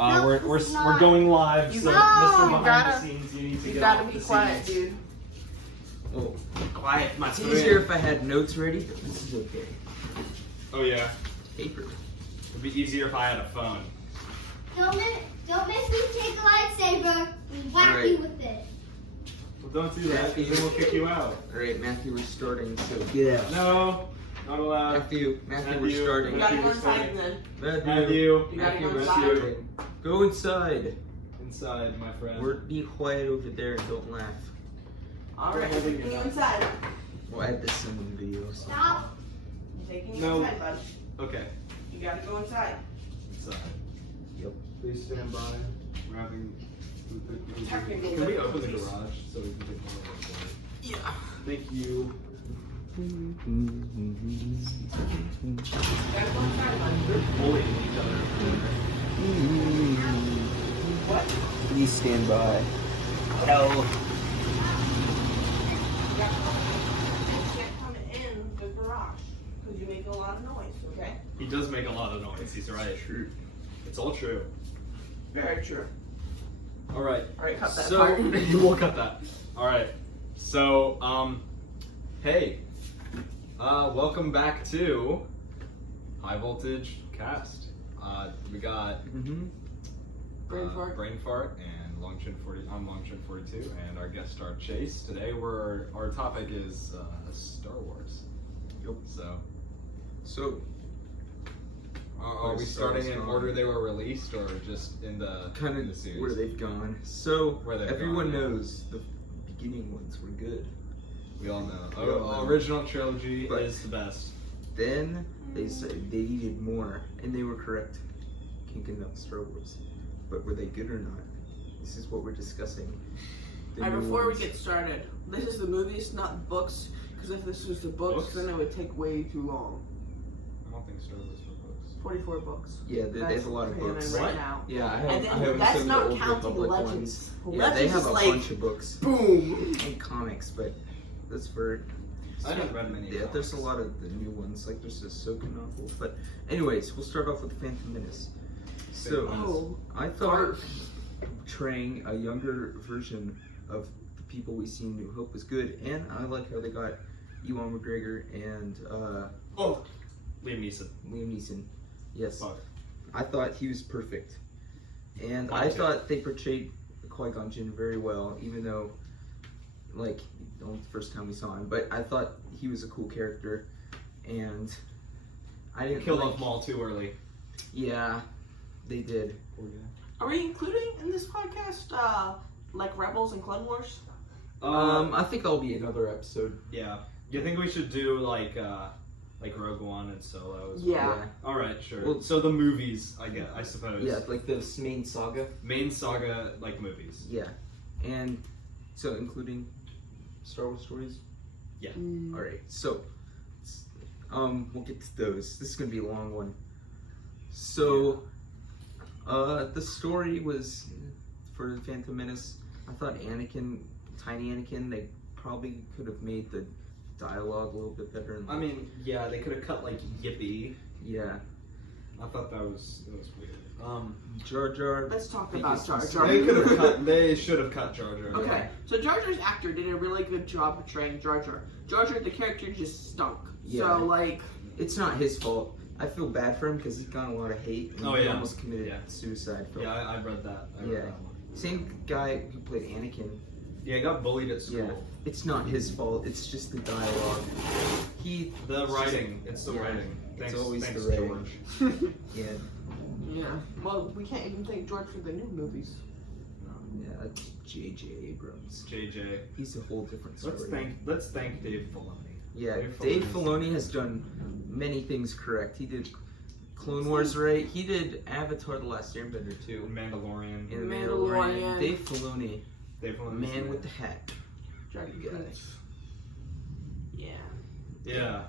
We're going live, so Mr. Behind the Scenes, you need to get off the be quiet, scenes. dude. Oh, quiet, my It's friend. easier if I had notes ready, but this is okay. Oh yeah. Paper. It'd be easier if I had a phone. Don't make me take a lightsaber and whack Alright. you with it. Well, don't do that, because then we'll kick you out. Alright, Matthew, we're starting, so get out. No, not allowed. Matthew, we're Matthew. starting. You gotta go inside then. Matthew. You gotta Matthew, go we're inside. starting. Go inside. Inside, my friend. Or be quiet over there and don't laugh. Alright, Go taking you inside. We'll add this in the video. So. Stop. I'm taking you No. inside, bud. Okay. You gotta go inside. Inside. Yep. Please stand by. We're having. Technical Can we open the difficulties. garage so we can take more of it? Yeah. Thank you. You gotta go inside, bud. They're bullying each other. What? Please stand by. No. You can't come in the garage because you make a lot of noise, okay? He does make a lot of noise. He's right. True. It's all true. Very true. All right. Alright, cut that So part. we'll cut that. All right. So hey, welcome back to High Voltage Cast. We got BrainFart. BrainFart and LongChin40. I'm LongChin42, and our guest star Chase. Today our topic is Star Wars. Yep. So are we starting in order they were released, or just in the Kind in the of series? where they've gone. So Where they've everyone gone, yeah. knows the beginning ones were good. We all know. We all know. Original trilogy But- is the best. Then they said they needed more, and they were correct. Kinking up Star Wars, but were they good or not? This is what we're discussing. The Alright, new before we ones. get started, this is the movies, not books. Because if this was the books, then it would take way too long. I don't think Star Wars were books. 44 books. Yeah, they have a lot of canon books. right What? now. Yeah, I have. And I then have that's some not of the Old counting Republic Legends. ones. Yeah, Legends they have is a like, bunch of books boom. and comics, but that's for. I haven't read many. Yeah, there's a lot of the new ones. Like there's a Ahsoka novel, but anyways, we'll start off with Phantom Menace. So Oh, I thought portraying a younger version of the people we see in New Hope was good, and I like how they got Ewan McGregor and Oh, Liam Neeson. Liam Neeson. Yes, Fuck. I thought he was perfect, and Mine I too. thought they portrayed Qui-Gon Jinn very well, even though, like, only the first time we saw him. But I thought he was a cool character, and I didn't Killed like, off Maul too early. Yeah, they did. Are we including in this podcast, like Rebels and Clone Wars? I think that'll be another episode. Yeah. You think we should do like Rogue One and Solo? As well? Yeah. All right, sure. Well- So the movies, I suppose. Yeah, like the main saga. Main saga like movies. Yeah, and so including Star Wars stories. Yeah. All right, so we'll get to those. This is gonna be a long one. So, the story was for the Phantom Menace. I thought Tiny Anakin, they probably could have made the dialogue a little bit better. And I mean, yeah, they could have cut like Yippee. yeah, I thought that was weird. Jar Jar. Let's talk They about just- Jar Jar. They could have cut. They should have cut Jar Jar. Okay, so Jar Jar's actor did a really good job portraying Jar Jar. Jar Jar, the character, just stunk. Yeah. So, like, It's not his fault. I feel bad for him because he's gotten a lot of hate. And Oh, he yeah. almost committed Yeah. suicide. Yeah, I read that. I read Yeah. that one. Same guy who played Anakin. Yeah, he got bullied at school. Yeah, it's not his fault. It's just the dialogue. The writing. It's the Yeah, writing. it's Thanks, always thanks, the writing. George. Yeah, yeah. Well, we can't even thank George for the new movies. yeah, that's J.J. Abrams. JJ. He's a whole different story. Let's thank Dave Filoni. Yeah, Dave Dave Filoni's- Filoni has done many things correct. He did Clone Wars right. He did Avatar: The Last Airbender too. Mandalorian. And Mandalorian. Dave Filoni, Dave Filoni's man the- with the hat. Dragon Yeah. Prince. Yeah. Yeah,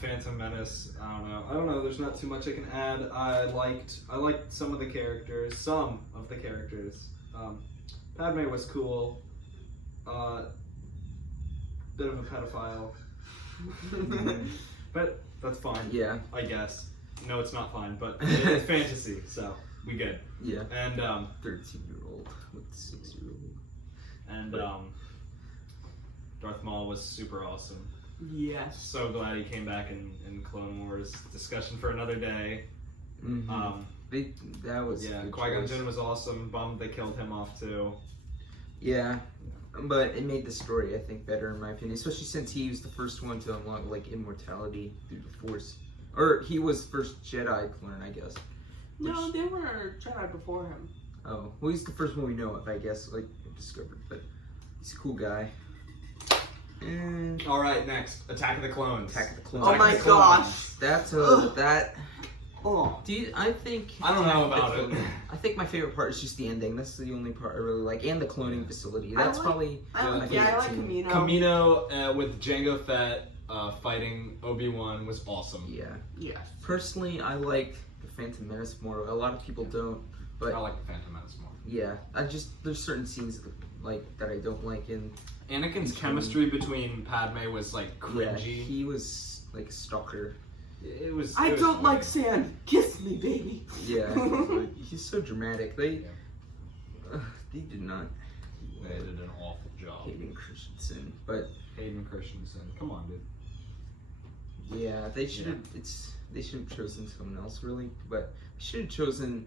Phantom Menace. I don't know. There's not too much I can add. I liked some of the characters. Padme was cool. Bit of a pedophile, but that's fine. Yeah. I guess. No, it's not fine, but it's fantasy. So We good. Yeah. And 13-year-old with 6-year-old. and Darth Maul was super awesome. Yes. So glad he came back in Clone Wars. Discussion for another day. Mm-hmm. That was Yeah, a good Qui-Gon choice. Jinn was awesome. Bummed they killed him off too. Yeah, but it made the story, I think, better in my opinion. Especially since he was the first one to unlock like immortality through the Force, or he was first Jedi clone, I guess. No, they were Jedi before him. Oh, well, he's the first one we know of, I guess, like discovered. But he's a cool guy. And All right, next, Attack of the Clones. Attack of the Clones. Oh my the Clones. gosh. That's Ugh. that. Oh. I think. I don't know about it. I think my favorite part is just the ending. That's the only part I really like, and the cloning facility. That's probably I my like favorite scene. Camino. Camino with Jango Fett fighting Obi-Wan was awesome. Yeah. Yes. Personally, I like the Phantom Menace more. A lot of people don't, but I like the Phantom Menace more. yeah, there's certain scenes that I don't like in. Anakin's chemistry between Padme was like Yeah, cringy. he was like a stalker. It was. I it was don't like weird. sand. Kiss me, baby. Yeah, he's so dramatic. They did not. They did an awful job. Hayden Christensen, but Hayden Christensen, come on, dude. yeah, they should have. They should have chosen someone else, really. But they should have chosen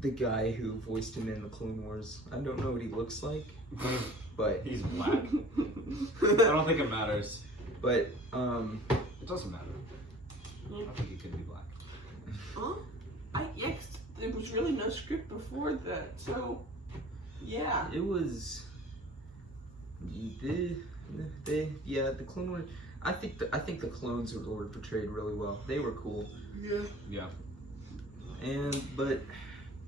the guy who voiced him in the Clone Wars. I don't know what he looks like, but He's black. I don't think it matters. but It doesn't matter. I don't think he could be black. Huh? Yes, there was really no script before that, so yeah. it was the Clone Wars. I think the clones were portrayed really well. They were cool, Yeah. but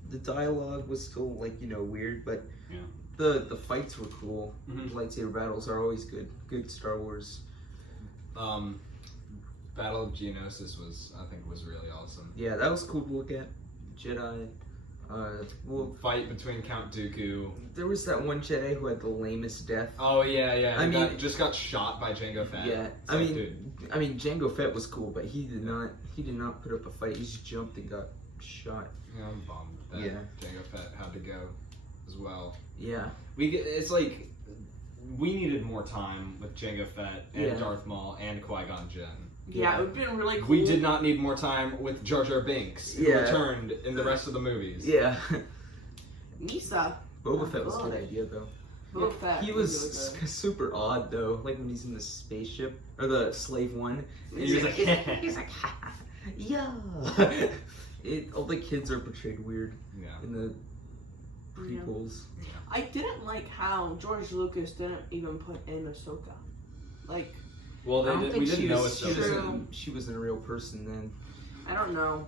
the dialogue was still weird. But Yeah. the fights were cool. Mhm. Lightsaber battles are always good. Good Star Wars. Battle of Geonosis I think was really awesome. Yeah, that was cool to look at. Jedi. Fight between Count Dooku. There was that one Jedi who had the lamest death. Oh yeah. I He mean- just got shot by Jango Fett. Yeah, It's like, dude, I mean, Jango Fett was cool, but he did not put up a fight. He just jumped and got shot. yeah, I'm bummed that Yeah. Jango Fett had to go as well. Yeah, It's like we needed more time with Jango Fett and Yeah. Darth Maul and Qui-Gon Jinn. Yeah, it would have been really cool. We did not need more time with Jar Jar Binks, who Yeah. returned in the rest of the movies. yeah. Misa. Boba Fett was a good idea though. Boba Fett He was super odd though, like when he's in the spaceship or the slave one. And He was like, he's like, yeah. All the kids are portrayed weird Yeah. in the prequels. I didn't like how George Lucas didn't even put in Ahsoka. Like, Well, I don't we think didn't know it. she wasn't a real person then. I don't know.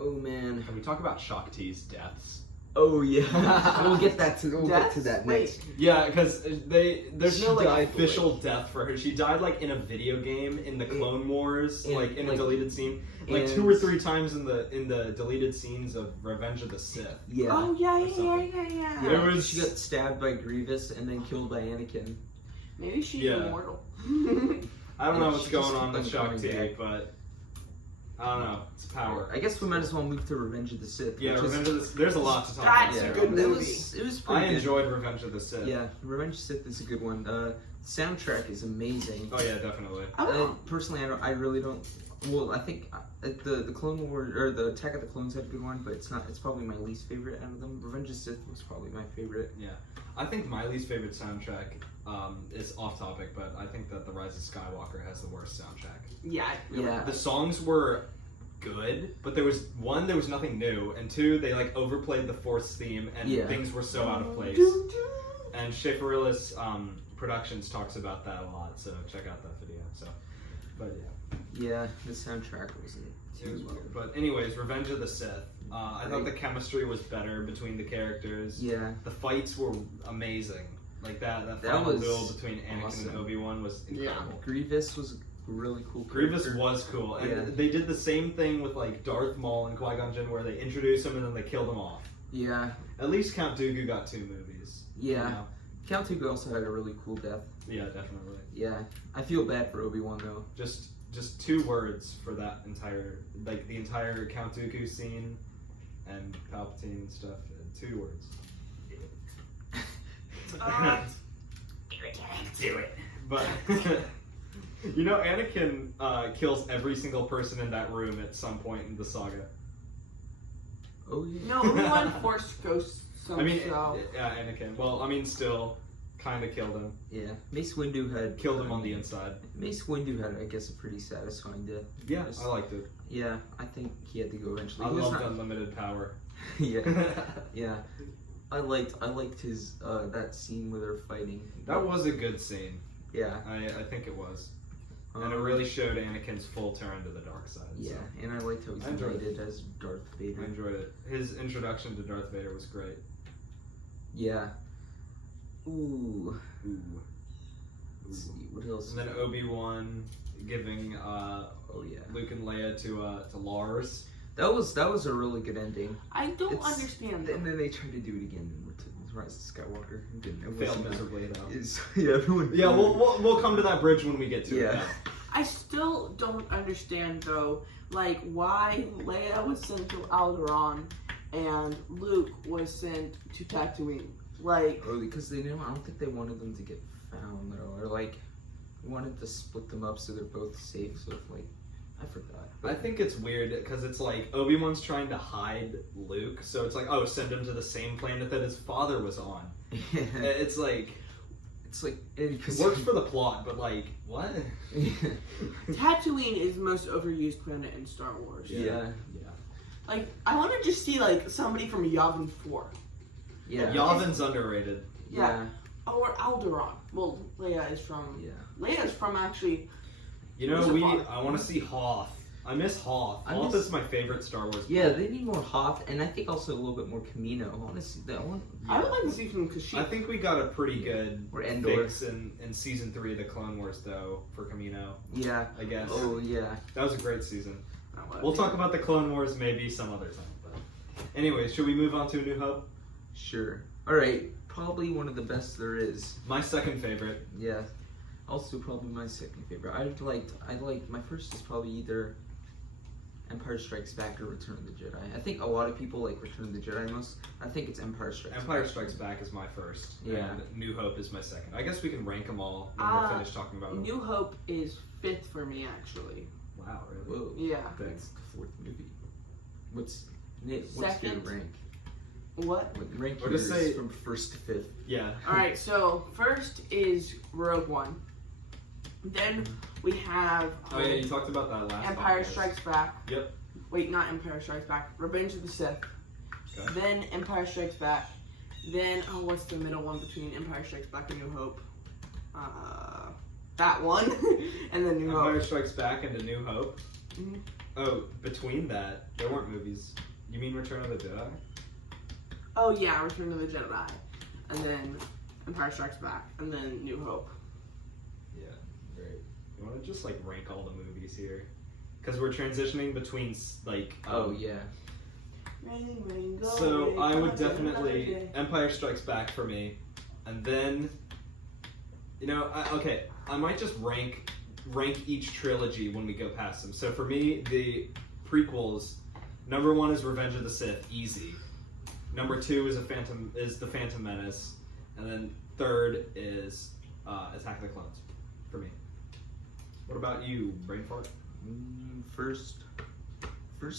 Oh man. Can we talk about Shakti's deaths? Oh yeah. we'll get that Deaths? next. Yeah, because there's She no like died, official death for her. She died like in a video game in the Clone Wars, and, like in a like- deleted scene, like and- 2 or 3 times in the deleted scenes of Revenge of the Sith. Yeah. Oh yeah. Yeah. It was- She got stabbed by Grievous and then killed by Anakin. Maybe she's Yeah. immortal. I don't know And what's she going just on kept with on coming Shakti, back. but I don't know. It's power. I guess we might as well move to Revenge of the Sith. Yeah, which is- Revenge of the Sith. There's a lot to talk That's about. a there. good It movie. was I pretty good. enjoyed Revenge of the Sith. Yeah, Revenge of the Sith is a good one. Soundtrack is amazing. Oh yeah, definitely. Personally, I really don't. Well, I think the Clone Wars or the Attack of the Clones had a good one, but it's not. It's probably my least favorite out of them. Revenge of the Sith was probably my favorite. I think my least favorite soundtrack is off topic, but I think that The Rise of Skywalker has the worst soundtrack. Yeah. Yeah. The songs were good, but there was nothing new, and 2, they like overplayed the Force theme, and Yeah. things were so out of place. And Schaeferillis Productions talks about that a lot, so check out that video. So, but yeah. Yeah, the soundtrack wasn't It was too weird. But anyways, Revenge of the Sith. I thought the chemistry was better between the characters. Yeah, The fights were amazing. Like that That final was duel between Anakin awesome. and Obi-Wan was incredible. Grievous was a really cool. Grievous character. was cool, and Yeah. they did the same thing with like Darth Maul and Qui-Gon Jinn, where they introduced him and then they killed him off. Yeah, At least Count Dooku got 2 movies. yeah. You know? Count Dooku also had a really cool death. Yeah, definitely. Yeah, I feel bad for Obi-Wan though. Just 2 words for that entire the entire Count Dooku scene, and Palpatine and stuff. 2 words. Do it. But you know, Anakin kills every single person in that room at some point in the saga. Oh yeah. No, Obi-Wan Force Ghost. I mean, yeah, Anakin. Well, I mean, still, kind of killed him. Yeah. Mace Windu had Killed him on the inside. Mace Windu had, I guess, a pretty satisfying death. Yeah, I liked it. Yeah, I think he had to go eventually. I He was loved not- unlimited power. Yeah, yeah. I liked his that scene where they're fighting. That was a good scene. Yeah. I think it was. And it really showed Anakin's full turn to the dark side. Yeah, So. and I liked how he's I enjoyed it. knighted as Darth Vader. I enjoyed it. His introduction to Darth Vader was great. Yeah. Ooh. Ooh. Let's see, what else? And then Obi-Wan giving Oh yeah. Luke and Leia to Lars. That was a really good ending. I don't It's- understand. And then they tried to do it again in Rise of Skywalker. It didn't. It Failed wasn't- miserably though. Yeah, everyone. Yeah, we'll come to that bridge when we get to it. Yeah. Yeah. I still don't understand though, like why Leia was sent to Alderaan and Luke was sent to Tatooine. Like, Oh, because they didn't. I don't think they wanted them to get found though, or like they wanted to split them up so they're both safe. So if, like, I forgot. I think it's weird because it's like Obi-Wan's trying to hide Luke, so it's like, oh, send him to the same planet that his father was on. It's like, it it works for the plot, but like, what? Tatooine is the most overused planet in Star Wars. Yeah. Like, I want to just see like somebody from Yavin 4. Yeah. Yavin's underrated. Yeah. Or Alderaan. Well, Leia is from. Yeah. Leia is from actually. You know, Who's the father? I want to see Hoth. I miss Hoth. I Hoth miss- is my favorite Star Wars. Yeah, they need more Hoth, and I think also a little bit more Camino. Honestly, that one. I would like to see some Kashyyyk. I think we got a pretty good Or Endor. fix in season 3 of the Clone Wars though for Camino. Yeah. I guess. Oh yeah. That was a great season. I love We'll it. talk about the Clone Wars maybe some other time. But anyways, should we move on to A New Hope? Sure. All right. Probably one of the best there is. My second favorite. Yeah. Also, probably my second favorite. I liked. My first is probably either Empire Strikes Back or Return of the Jedi. I think a lot of people like Return of the Jedi most. I think it's Empire Strikes Empire Back. Strikes Back is my first. Yeah. And New Hope is my second. I guess we can rank them all when we're finished talking about them. New Hope is 5th for me actually. Wow, really? Whoa. Yeah. That's the 4th movie. What's your Second. rank? What? What rank Or just yours say- from 1st to 5th? Yeah. Alright, so first is Rogue One. Then we have Oh yeah, you talked about that last Empire podcast. Strikes Back. Yep. Wait, not Empire Strikes Back. Revenge of the Sith. Okay. Then Empire Strikes Back. Then, what's the middle one between Empire Strikes Back and New Hope? That one. And then New Empire Hope. Strikes Back and A New Hope. Mhm. Oh, between that, there weren't movies. You mean Return of the Jedi? Oh yeah, Return of the Jedi. And then Empire Strikes Back. And then New Hope. Yeah, great. You want to just like rank all the movies here? Because we're transitioning between like. Oh yeah. Rain, rain, go So away, I would come another definitely day. Empire Strikes Back for me, and then, you know, I might just rank each trilogy when we go past them. So for me, the prequels, number 1 is Revenge of the Sith, easy. Number 2 is the Phantom Menace, and then 3rd is Attack of the Clones, for me. What about you, BrainFart? First,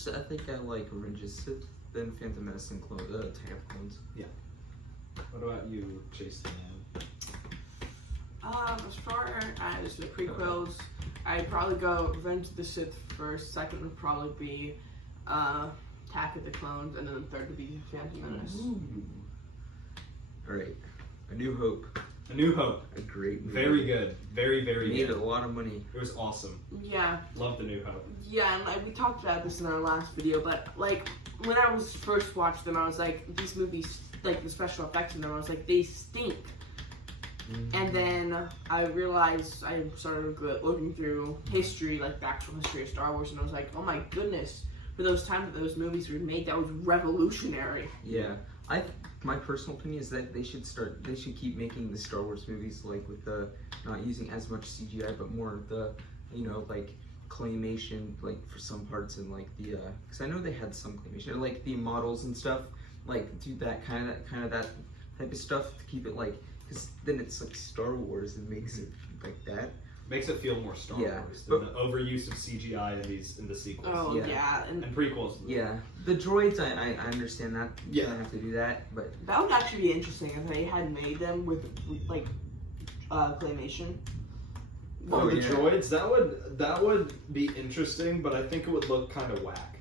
I think I like Revenge of the Sith, then Phantom Menace and Attack of Clones. What about you, Chase the Man? As far as the prequels, I'd probably go Revenge of the Sith first. Second would probably be Attack of the Clones, and then the third would be Phantom Menace. All right, A New Hope, A New Hope, a great movie. very good, very Made good. a lot of money. It was awesome. Yeah, Love The New Hope. yeah, and like, we talked about this in our last video, but like when I was first watched them, I was like, these movies, like the special effects in them, I was like, they stink. And then I realized, I started looking through history, like the actual history of Star Wars, and I was like, oh my goodness, for those times that those movies were made, that was revolutionary. Yeah, my personal opinion is that they should keep making the Star Wars movies like with the not using as much CGI, but more of the, like claymation, like for some parts, and like the because I know they had some claymation, like the models and stuff, like do that kind of that type of stuff to keep it like, because then it's like Star Wars and makes it like that. Makes it feel more Star Yeah, Wars than the overuse of CGI in the sequels. Oh yeah, And prequels. Yeah, the droids, I understand that. You Yeah. don't have to do that, but that would actually be interesting if they had made them with like claymation. Oh, the yeah. droids, that would be interesting, but I think it would look kind of whack.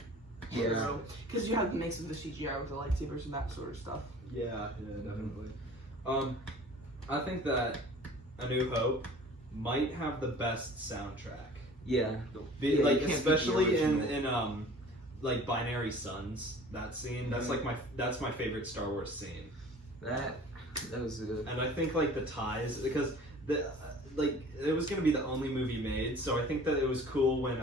yeah, Because you have the mix of the CGI with the lightsabers and that sort of stuff. Yeah, definitely. I think that A New Hope might have the best soundtrack. yeah. Be, Yeah, like you can't beat the especially in original. like Binary Suns, that scene. That's like that's my favorite Star Wars scene. That was good. And I think like the ties, because the like it was gonna be the only movie made, so I think that it was cool when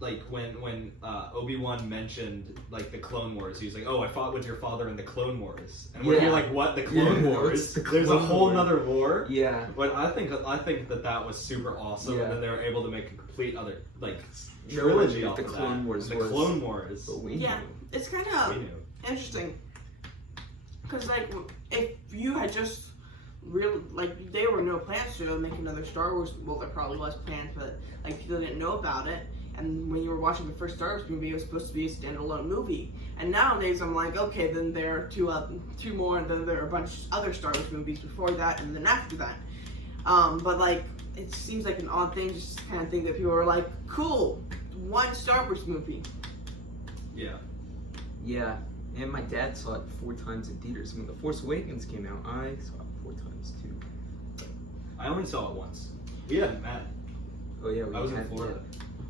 like when Obi-Wan mentioned like the Clone Wars. He was like, "Oh, I fought with your father in the Clone Wars," and when Yeah. you're like, "What, the Clone Yeah, Wars?" what's the There's a Clone whole Wars? nother war. Yeah, But I think that was super awesome, Yeah. and then they were able to make a complete other like No trilogy one off knew of the that. Clone Wars the was. Clone Wars. but we Yeah, knew. it's kind We of knew. interesting. Because like if you had just really like there were no plans to make another Star Wars. Well, there probably was plans, but like people didn't know about it. And when you were watching the first Star Wars movie, it was supposed to be a standalone movie. And nowadays, I'm like, okay, then there are two more, and then there are a bunch of other Star Wars movies before that, and then after that. But like, it seems like an odd thing, just kind of think that people are like, cool, one Star Wars movie. Yeah. Yeah, and my dad saw it 4 times in theaters. When The Force Awakens came out, I saw it 4 times too. I only saw it once. We hadn't met. Oh yeah, we I was in had- Florida.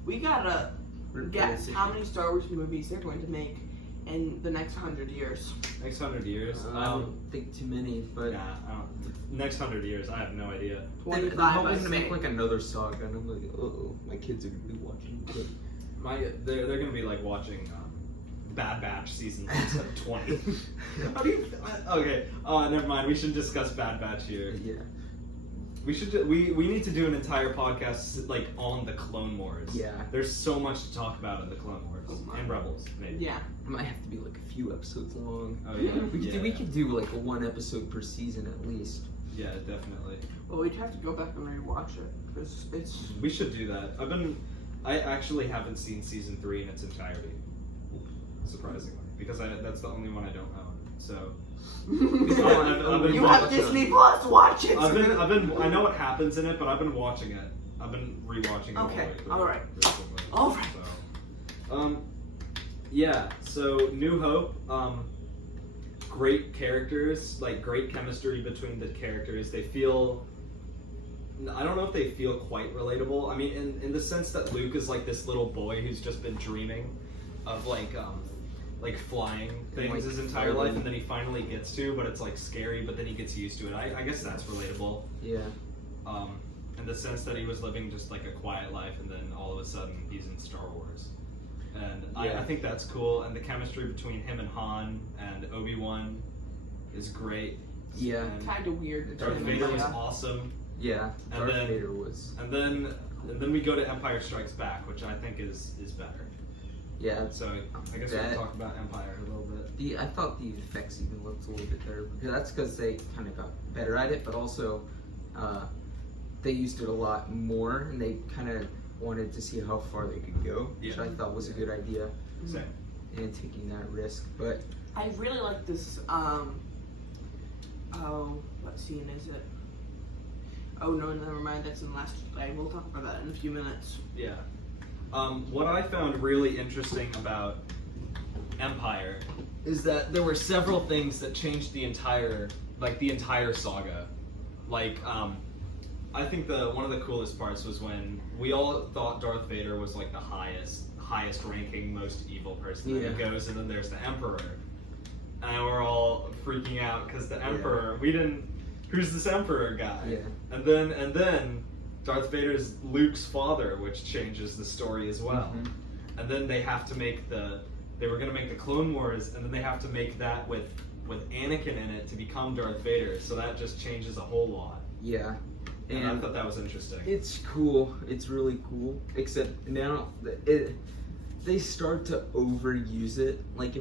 We gotta yeah. guess how many Star Wars movies they're going to make in the next 100 years. Next 100 years. I don't think too many, but Nah, I don't. Next 100 years, I have no idea. they're 25, probably I gonna make say. like another Saga, and I'm like, oh, my kids are gonna be watching it. They're gonna be like watching Bad Batch season 20. How do you? Okay. Never mind. We shouldn't discuss Bad Batch here. Yeah. We should. We need to do an entire podcast like on the Clone Wars. Yeah. There's so much to talk about in the Clone Wars and Rebels, maybe. Yeah. It might have to be like a few episodes long. Oh yeah. We could do like a 1 episode per season at least. Yeah, definitely. Well, we'd have to go back and rewatch it because it's. We should do that. I actually haven't seen season 3 in its entirety, surprisingly, because that's the only one I don't own. So I've been You have watching- Disney Plus. Watch it. I know what happens in it, but I've been watching it. I've been rewatching it. Okay, all the way alright. through recently. Alright. So, yeah. So New Hope, great characters, like great chemistry between the characters. They feel. I don't know if they feel quite relatable. I mean, in the sense that Luke is like this little boy who's just been dreaming of like flying things Like his entire floating. life, and then he finally gets to, but it's like scary, but then he gets used to it. I guess that's relatable. Yeah. In the sense that he was living just like a quiet life, and then all of a sudden he's in Star Wars. And Yeah. I think that's cool, and the chemistry between him and Han and Obi-Wan is great. Yeah. And Kind of weird. Darth Vader was Yeah. awesome. Yeah. And Darth then- Vader was. And then we go to Empire Strikes Back, which I think is better. Yeah. So I guess That- we'll talk about Empire a little bit. I thought the effects even looked a little bit better. Because that's because they kind of got better at it, but also they used it a lot more, and they kind of wanted to see how far they could go, which Yeah. I thought was a good idea, Same. and taking that risk. But I really like this. What scene is it? Oh no, never mind. That's in the last play. We'll talk about that in a few minutes. Yeah. What I found really interesting about Empire is that there were several things that changed the entire saga. Like, I think one of the coolest parts was when we all thought Darth Vader was like the highest ranking, most evil person. And he Yeah. goes, and then there's the Emperor, and we're all freaking out because the Emperor, we didn't. Who's this Emperor guy? Yeah. And then Darth Vader's Luke's father, which changes the story as well. Mhm. And then they have to make they were gonna make the Clone Wars, and then they have to make that with Anakin in it to become Darth Vader. So that just changes a whole lot. yeah, And I thought that was interesting. It's cool. It's really cool. Except now they start to overuse it. Like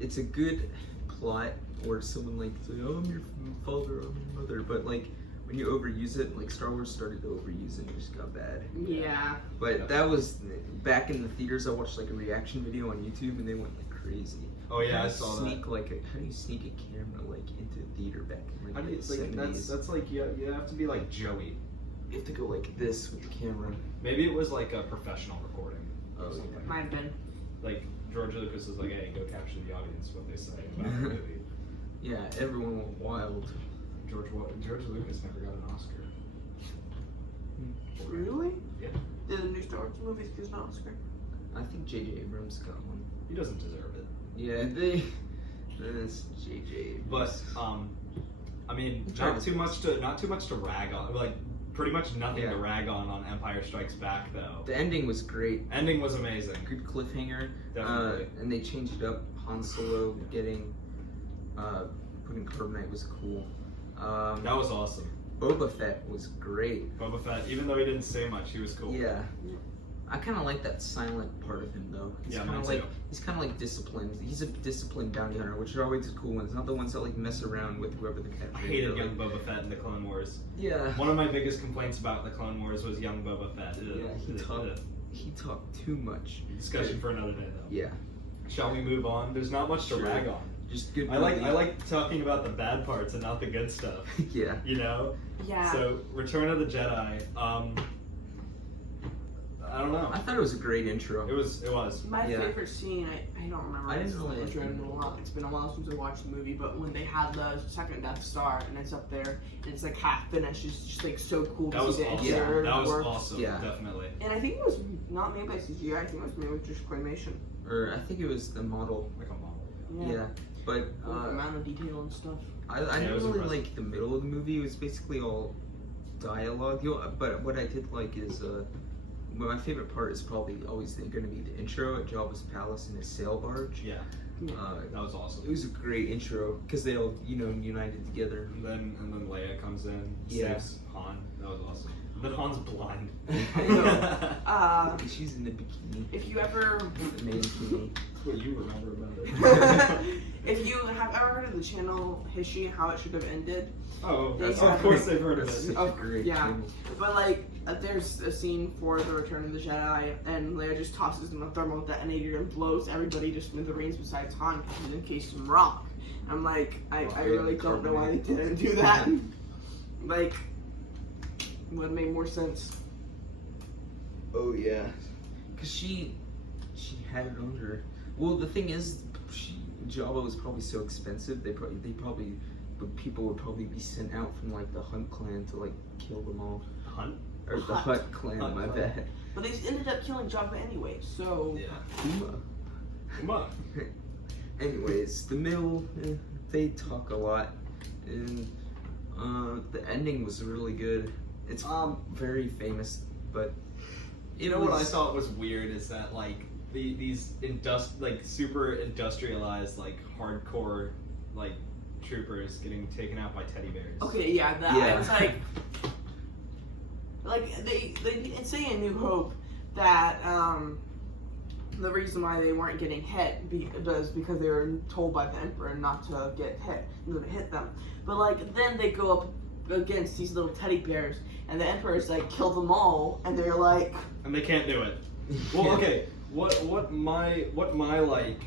it's a good plot where someone like say, "Oh, I'm your father, I'm your mother," but like when you overuse it, like Star Wars started to overuse it, and it just got bad. Yeah. But that was back in the theaters. I watched like a reaction video on YouTube, and they went like crazy. Oh yeah, I saw that. How do you sneak a camera like into a theater back in like the Like, 70s? that's like you have to be like Joey. You have to go like this with the camera. Maybe it was like a professional recording or Oh, something. yeah. Might have been. Like George Lucas was like, "Hey, go capture the audience. What they say about the movie." Yeah, everyone went wild. George Lucas never got an Oscar. Really? Yeah. Did the new Star Wars movies get an Oscar? I think J.J. Abrams got one. He doesn't deserve it. Yeah, that's J.J. But I mean, He tried not too much to rag on. Like pretty much nothing to rag on Empire Strikes Back though. The ending was great. Ending was amazing. Good cliffhanger. Definitely. And they changed it up. Han Solo getting putting carbonite was cool. That was awesome. Boba Fett was great. Boba Fett, even though he didn't say much, he was cool. Yeah. I kind of like that silent part of him though. He's Yeah, kind mine of too. like disciplined. He's a disciplined bounty hunter, which are always the cool ones. Not the ones that like mess around with whoever the capture. I hated young Boba Fett in the Clone Wars. Yeah. One of my biggest complaints about the Clone Wars was young Boba Fett. Yeah, he talked too much. Discussion for another day though. Yeah. Shall we move on? There's not much to Sure. rag on. Just good. I like talking about the bad parts and not the good stuff. Yeah. You know? Yeah. So Return of the Jedi. I don't know. I thought it was a great intro. It was. My Yeah. favorite scene, I don't remember. I didn't It's really been enjoy a while. It's been a while since I watched the movie, but when they had the second Death Star and it's up there and it's like half finished, it's just like so cool to That was see the awesome. interior That was work. awesome. Yeah. Definitely. And I think it was not made by CGI. I think it was made with just claymation. Or I think it was the model. Like a model. Yeah. But Like the amount of detail and stuff. I Yeah, it didn't was really impressive. like the middle of the movie. It was basically all dialogue. But what I did like is my favorite part is probably always going to be the intro at Jabba's palace in his sail barge. Yeah. That was awesome. It was a great intro because they all united together. And then Leia comes in, Yeah. saves Han. That was awesome. And then Han's blind. She's in the bikini, If you ever the mankini. That's what you remember about it. if you have ever heard of the channel Hishi, how it should have ended, Oh, They of have- course they've heard of That's it. such a great yeah. channel. but like there's a scene for the Return of the Jedi, and Leia just tosses in a thermal detonator and blows everybody to smithereens besides Han because he's encased in rock. I'm like, I really don't know why they didn't do that. Like, would have made more sense. Oh yeah, because she had it on her. Well, the thing is, Jabba was probably so expensive. People would probably be sent out from like the Hunt clan to like kill them all. Hunt? Or the Hutt. Hutt clan, Hutt my clan. bad. But they ended up killing Jabba anyway, so Yeah. Uma. Come on. Anyways, the middle, they talk a lot, and the ending was really good. It's very famous, but You know what I thought was weird is that like these super industrialized like hardcore like troopers getting taken out by teddy bears. okay, yeah, that Yeah. I was like they didn't say in New Hope that the reason why they weren't getting hit was because they were told by the Emperor not to get hit, not to hit them. But like then they go up against these little teddy bears, and the Emperor's like kill them all, and they're like, And they can't do it. Well, okay. What my like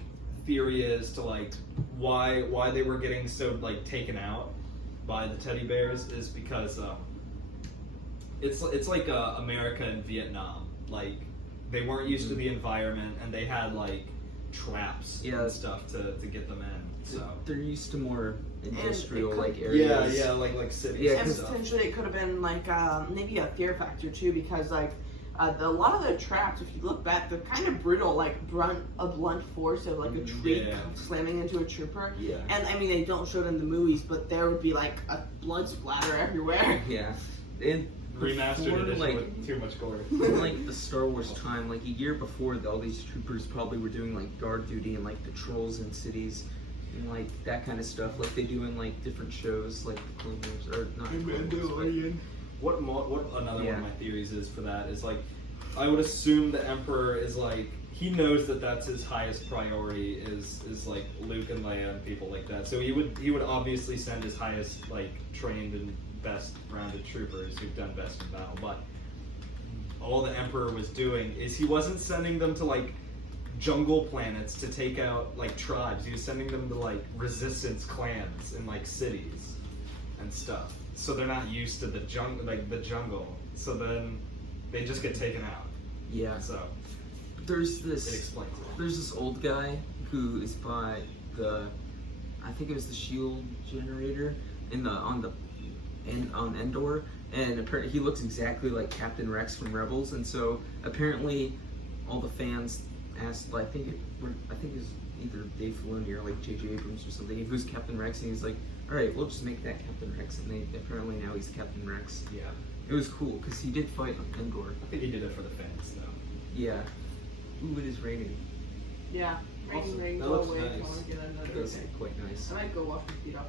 theory is to like why they were getting so like taken out by the teddy bears is because it's like America and Vietnam. Like they weren't used to the environment and they had like traps and stuff to get them in. So they're used to more industrial could- like areas. like cities. Yeah, and and stuff. potentially it could have been like maybe a fear factor too, because like a lot of the traps, if you look back, they're kind of brutal, like a blunt force of like a tree Yeah. slamming into a trooper. Yeah. And I mean, they don't show it in the movies, but there would be like a blood splatter everywhere. Yeah. And Remastered before, edition like, with too much gore. in like the Star Wars time, like a year before, all these troopers probably were doing like guard duty and like patrols in cities and like that kind of stuff, like they do in like different shows, like the Clone Wars, or not Clone Wars, what another one Yeah. of my theories is for that is like, I would assume the Emperor is like, he knows that that's his highest priority is like Luke and Leia and people like that. So he would obviously send his highest like trained and best rounded troopers who've done best in battle. But all the Emperor was doing is he wasn't sending them to like jungle planets to take out like tribes. He was sending them to like resistance clans in like cities and stuff. So they're not used to the jungle. So then they just get taken out. Yeah. So There's it this. explains it. There's this old guy who is by the, I think it was the shield generator on Endor, and apparently he looks exactly like Captain Rex from Rebels, and so apparently all the fans asked, I think it was either Dave Filoni or like J.J. Abrams or something, who's Captain Rex, and he's like, all right, we'll just make that Captain Rex, and apparently now he's Captain Rex. Yeah. It was cool because he did fight on Endor. I think he did it for the fans though. Yeah. Ooh, it is raining. Yeah. Awesome. Rain, That go looks away if nice. I want to get another That's day. quite nice. I might go wash my feet off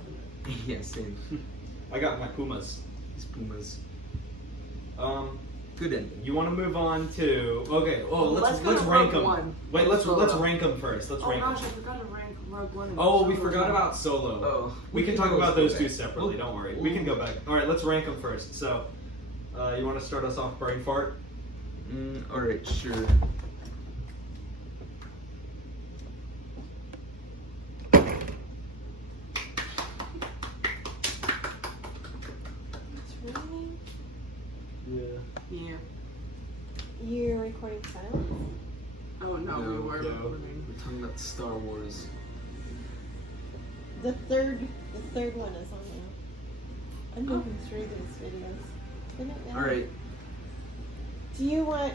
in it. Yeah, same. I got my Pumas. These Pumas. Good ending. You want to move on to let's go to rank Rogue them. One. Wait, let's Solo. rank them first. Let's Oh rank gosh, I them. forgot to rank Rogue One. and Oh, we Solo. forgot about Solo. Oh, We can talk always about go those back. two separately. Don't worry. We can go back. All right, let's rank them first. So, you want to start us off, BrainFart? All right, sure. It's raining. Yeah. Yeah. You're recording silence? Oh no, we were no. recording. We're talking about Star Wars. The third one is on now. I'm moving through these videos. Isn't it bad? All right. Do you want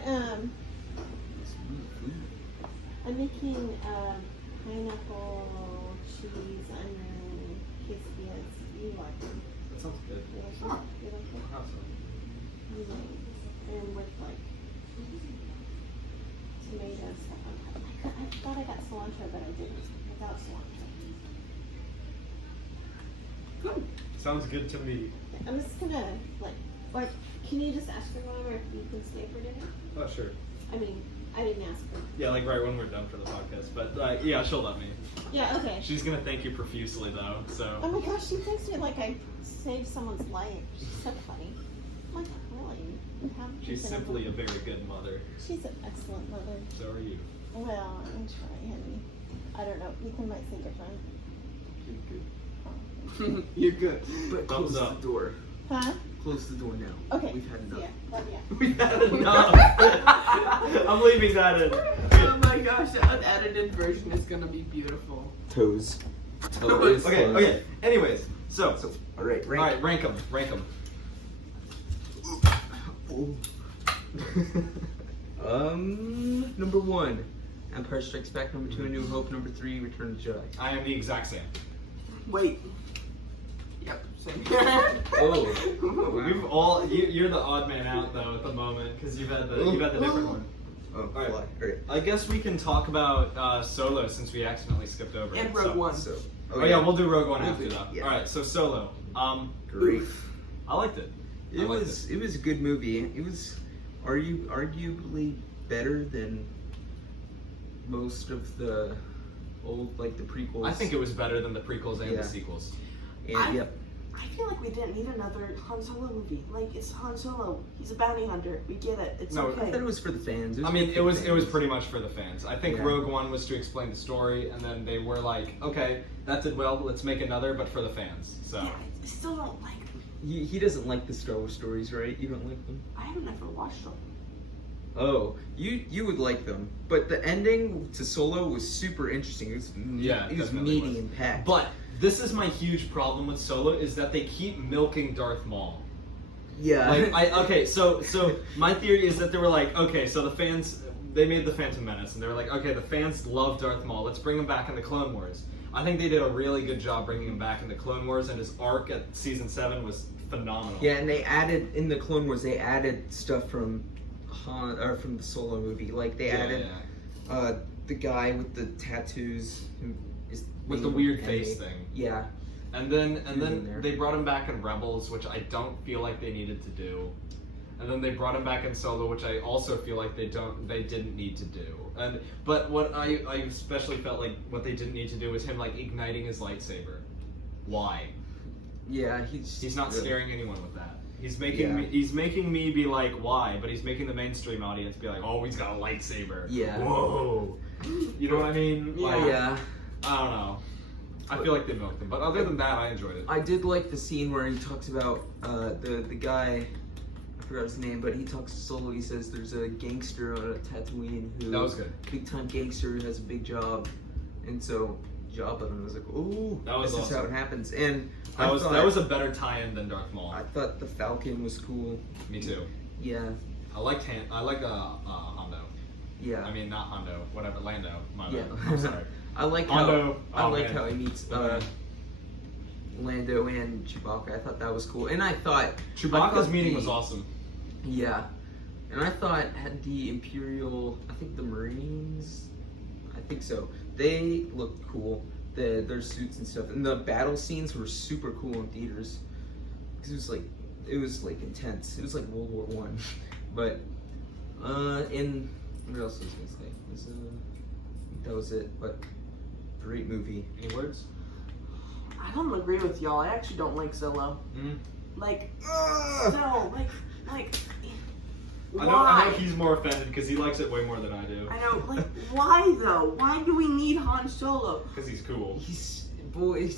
I'm making pineapple, cheese, onion quesadillas. You like them? That sounds good. You like them? You like it? Awesome. You like it. And with like tomatoes. I thought I got cilantro, but I didn't. Without cilantro. Good. Sounds good to me. I'm just gonna or can you just ask your mom or if you can stay for dinner? Oh, sure. I mean, I didn't ask her. Yeah, like right when we're done for the podcast. But yeah, she'll let me. Yeah, okay. She's gonna thank you profusely though. So. Oh my gosh, she thinks me like I saved someone's life. She's so funny. I'm like, really? You have She's considered simply a her? very good mother. She's an excellent mother. So are you. Well, I'm trying, honey. I don't know. Ethan might think different. You're good. But Thumbs close up. the door. Huh? Close the door now. Okay. We've had enough. Yeah. Love ya. We've had enough. I'm leaving that in. Oh my gosh, the unedited version is gonna be beautiful. Toes. Okay. Anyways, so All right. all right, rank them. Rank them. Number 1, Empire Strikes Back. Number 2, A New Hope. Number 3, Return of the Jedi. I am the exact same. Wait. Yep, same. Oh. We've all. You're the odd man out though at the moment because you've had the different one. Oh, All right. All right. I guess we can talk about Solo since we accidentally skipped over And it. Rogue so. One. So. Oh yeah, we'll do Rogue One We'll after do- that. yeah. All right, so Solo. Great. I liked it. It was a good movie. It was arguably better than most of the old the prequels. I think it was better than the prequels and Yeah. the sequels. And yep. I feel like we didn't need another Han Solo movie. Like, it's Han Solo. He's a bounty hunter. We get it. It's No, I okay. thought it was for the fans. I mean, good it was for fans. pretty much for the fans. I think Yeah. Rogue One was to explain the story, and then they were like, okay, that did well. Let's make another, but for the fans. So. Yeah, I still don't like them. He doesn't like the Star Wars stories, right? You don't like them? I haven't ever watched them. Oh, you would like them, but the ending to Solo was super interesting. It was Yeah, it was definitely meaty was. and packed. But this is my huge problem with Solo is that they keep milking Darth Maul. yeah, So my theory is that they were like, okay, so the fans, they made the Phantom Menace, and they were like, okay, the fans love Darth Maul. Let's bring him back in the Clone Wars. I think they did a really good job bringing him back in the Clone Wars, and his arc at season 7 was phenomenal. yeah, and they added in the Clone Wars. They added stuff from Han or from the Solo movie. Like they added the guy with the tattoos who is With the being weird enemy. face thing. Yeah, And then in there. they brought him back in Rebels, which I don't feel like they needed to do. And then they brought him back in Solo, which I also feel like they didn't need to do. But what I especially felt like what they didn't need to do was him like igniting his lightsaber. Why? Yeah, He's not really- scaring anyone with that. He's making me be like, why? But he's making the mainstream audience be like, oh, he's got a lightsaber. Yeah. Whoa. You know what I mean? Like, Yeah. I don't know. I feel like they milked him, but other than that, I enjoyed it. I did like the scene where he talks about the guy. I forgot his name, but he talks to Solo. He says there's a gangster on a Tatooine who That was good. big time gangster who has a big job, and so Jabba was like, "Ooh, That was this is how awesome. it happens." And That was a better tie-in than Darth Maul. I thought the Falcon was cool. Me too. Yeah, I like Hondo. yeah. I mean, not Hondo. Whatever, Lando. My Yeah. bad. I'm sorry. I like Hondo. how I Oh, like man. how he meets Okay. Lando and Chewbacca. I thought that was cool, and I thought Chewbacca's meeting was awesome. Yeah, and I thought had the Imperial, I think the Marines, I think so. They looked cool. Their suits and stuff, and the battle scenes were super cool in theaters. 'Cause it was like intense. It was like World War One. But in what else was I gonna say? That was it. But great movie. Any words? I don't agree with y'all. I actually don't like Solo. Mm. Like, no, like, I why? know he's more offended because he likes it way more than I do. I know, like, why though? Why do we need Han Solo? Because he's cool. He's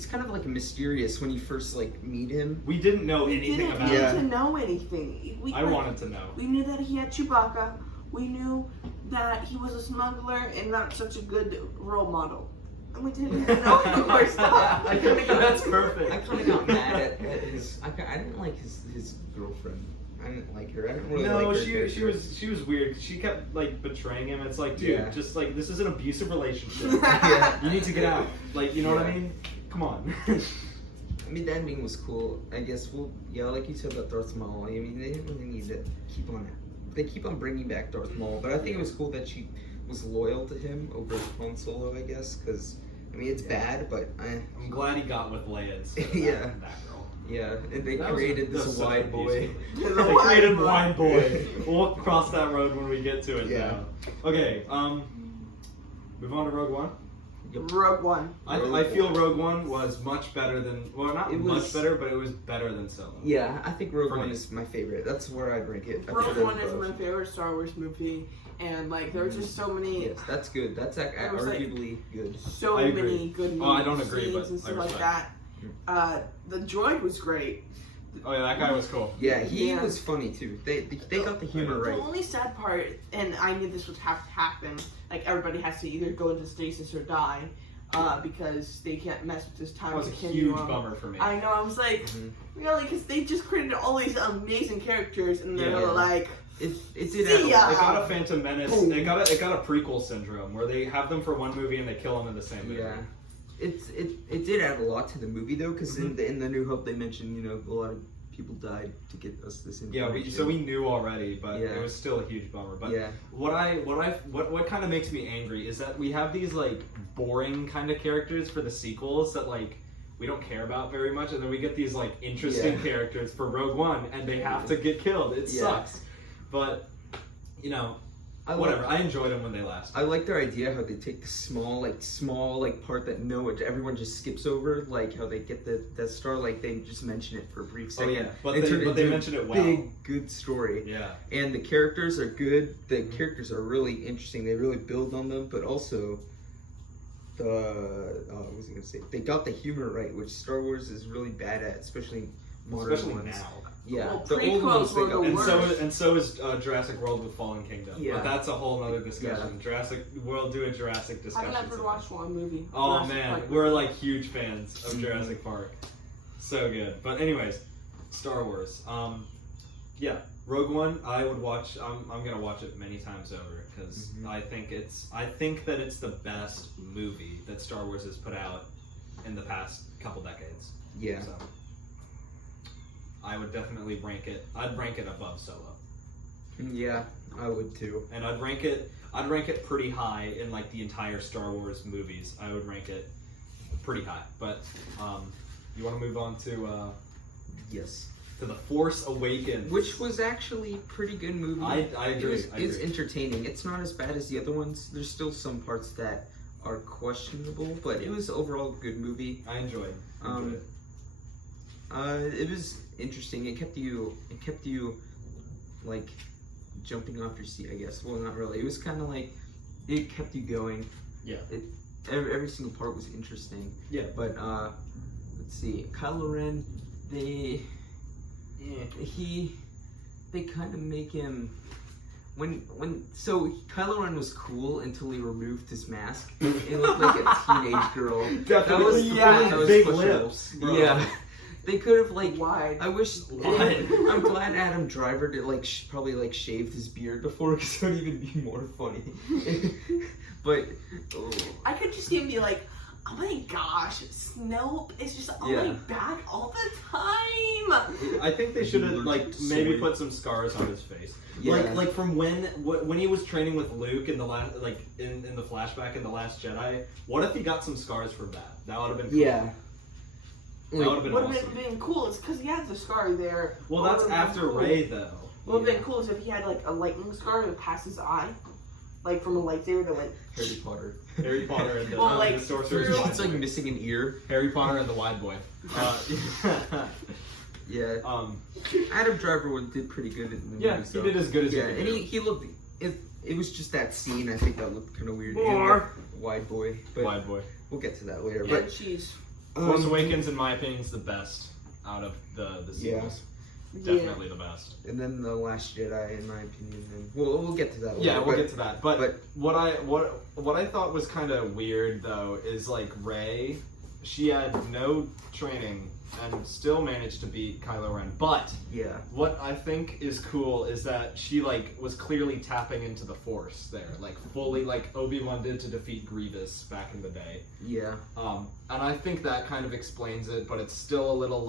kind of like mysterious when you first like meet him. We didn't know We anything didn't about need Yeah. him. to know anything. I wanted to know. We knew that he had Chewbacca. We knew that he was a smuggler and not such a good role model. And we didn't even know any more stuff. I kinda got- That's perfect. I kind of got mad at his. I didn't like his girlfriend. I didn't like her. I didn't really No, like her she character. was weird. She kept like betraying him. It's like, dude, Yeah. just like this is an abusive relationship. Yeah. You need to get out. Like, you know what I Yeah. mean? Come on. I mean, the ending was cool. I guess like you said about Darth Maul. I mean, they didn't really need to keep on. They keep on bringing back Darth Maul, but I think it was cool that she was loyal to him over Han Solo. I guess because I mean it's bad, but I'm glad he got with Leia instead of Yeah. that girl. yeah. And they That was- created that this was such wide an boy. abusive- The They wide created boy. wide boy. We'll cross that road when we get to it. Yeah. Now. Okay. Move on to Rogue One. Rogue One. I feel Rogue One was much better than not It much was- better, but it was better than Solo. Yeah, I think Rogue For One me. is my favorite. That's where I'd rank it. I think Rogue they're One is both. my favorite Star Wars movie, and like there were just so many, Yes, that's good. That's It was like- arguably good. so I agree. many good Oh, I don't movie agree, scenes but and I stuff like respect. that. The droid was great. Oh yeah, that guy was cool. Yeah, he Yeah. was funny too. They got the humor The right. only sad part, and I knew this would have to happen, like everybody has to either go into stasis or die, because they can't mess with this time That was a continuum. huge bummer for me. I know, I was like, Mhm. really, because they just created all these amazing characters, and they're Yeah. like, It did See have ya. It got a Phantom Menace. Boom. It got a prequel syndrome where they have them for one movie and they kill them in the same movie. Yeah, it did add a lot to the movie though, because Mm-hmm. in the New Hope they mentioned a lot of people died to get us this Yeah, information. we knew already, but Yeah. it was still a huge bummer. But Yeah. what kind of makes me angry is that we have these like boring kind of characters for the sequels that like we don't care about very much, and then we get these like interesting Yeah. characters for Rogue One, and they have to get killed. It Yeah. sucks, but whatever. I enjoyed them when they lasted. I like their idea how they take the small part that everyone just skips over, like how they get the Death Star, like they just mention it for a brief Oh second. yeah, but turn it they into a mentioned it well. Big good story. Yeah. And the characters are good. The Mm-hmm. characters are really interesting. They really build on them, but also what was I gonna say? They got the humor right, which Star Wars is really bad at, especially modern Especially ones. now. Yeah, Well, the old prequels ones they were got. the And worst. so is Jurassic World with Fallen Kingdom. Yeah. But that's a whole other discussion. Jurassic We'll do a Jurassic discussion. I've never sometime. watched one movie. Oh Jurassic man, Park. we're like huge fans of Mhm. Jurassic Park. So good. But anyways, Star Wars. Yeah, Rogue One. I would watch. I'm gonna watch it many times over because Mhm. I think that it's the best movie that Star Wars has put out in the past couple decades. Yeah. So I would definitely rank it. I'd rank it above Solo, Yeah, I would too. and I'd rank it pretty high in like the entire Star Wars movies. I would rank it pretty high, but You want to move on to Yes. The Force Awakens, Which was actually a pretty good movie. I agree. It's entertaining. It's not as bad as the other ones. There's still some parts that are questionable, but it was overall a good movie. I enjoyed. It was interesting. It kept you like jumping off your seat, I guess. Well, not really. It was kind of like it kept you going. Yeah. Every single part was interesting. Yeah. But let's see, Kylo Ren, they kind of make him so Kylo Ren was cool until he removed his mask. It looked like a teenage girl. Definitely. That was Big questionable. lips. Bro. Yeah. They could have like. Why? I wish. I'm glad Adam Driver did probably shaved his beard before, because it would even be more funny. But I could just see him be like, oh my gosh, Snoke is just on my back all the time. I think they should have maybe Sorry. put some scars on his face. Yeah. Like from when he was training with Luke in the last in the flashback in The Last Jedi. What if he got some scars from that? That would have been cool. yeah. That would have been What awesome. would have been cool is because he has a scar there. Well, that's What would've been after cool- Rey though. What would have been cool is if he had like a lightning scar that passed his eye, like from a lightsaber that went. Harry Potter. Harry Potter and the, Well, like, the Sorcerer's through- Wide It's like Boy. missing an ear. Harry Potter and the Wide Boy. Yeah. Adam Driver did pretty good in the Yeah, movie. he did as good as he Yeah, could and do. he looked. It was just that scene. I think that looked kind of weird. And More. the Wide Boy. But Wide Boy. we'll get to that later. Yeah, But cheese. Force Awakens, in my opinion, is the best out of the sequels. Definitely the best. and then The Last Jedi, in my opinion. And we'll get to that later. Yeah, we'll but, get to that. But what I thought was kind of weird though is like Rey, she had no training and still managed to beat Kylo Ren. But Yeah. what I think is cool is that she was clearly tapping into the Force there, fully like Obi-Wan did to defeat Grievous back in the day. Yeah. And I think that kind of explains it, but it's still a little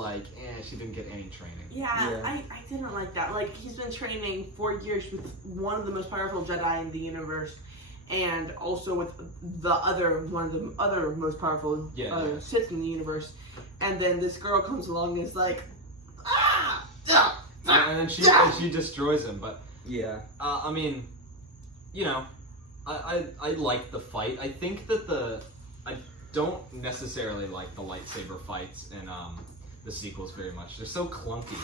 she didn't get any training. Yeah, Yeah. I didn't like that. Like, he's been training for years with one of the most powerful Jedi in the universe, and also with one of the other most powerful Sith in the universe. And then this girl comes along and is like, And then she destroys him. But Yeah. I mean, I like the fight. I think that I don't necessarily like the lightsaber fights in the sequels very much. They're so clunky.